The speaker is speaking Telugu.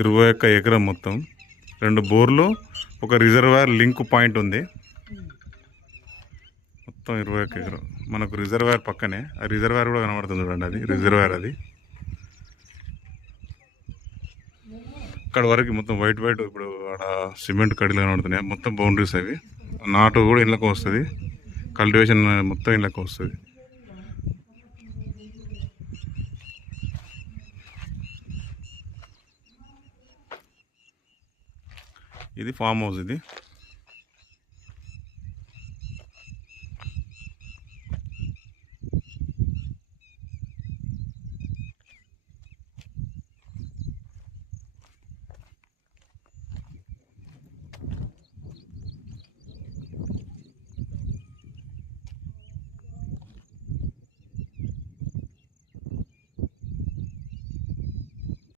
21 ఎకరం మొత్తం, 2 బోర్లు, ఒక రిజర్వాయర్ లింక్ పాయింట్ ఉంది. మొత్తం 21 ఎకరం. మనకు రిజర్వాయర్ పక్కనే, ఆ రిజర్వాయర్ కూడా కనబడుతుంది చూడండి, అది రిజర్వాయర్. అది ఇక్కడ వరకు మొత్తం వైట్ ఇప్పుడు ఆడ సిమెంట్ కడీలు కనబడుతున్నాయి. మొత్తం బౌండరీస్ అవి. నాటు కూడా ఇళ్ళకు వస్తుంది, కల్టివేషన్ మొత్తం ఇళ్ళకు వస్తుంది. ఇది ఫామ్ హౌస్. ఇది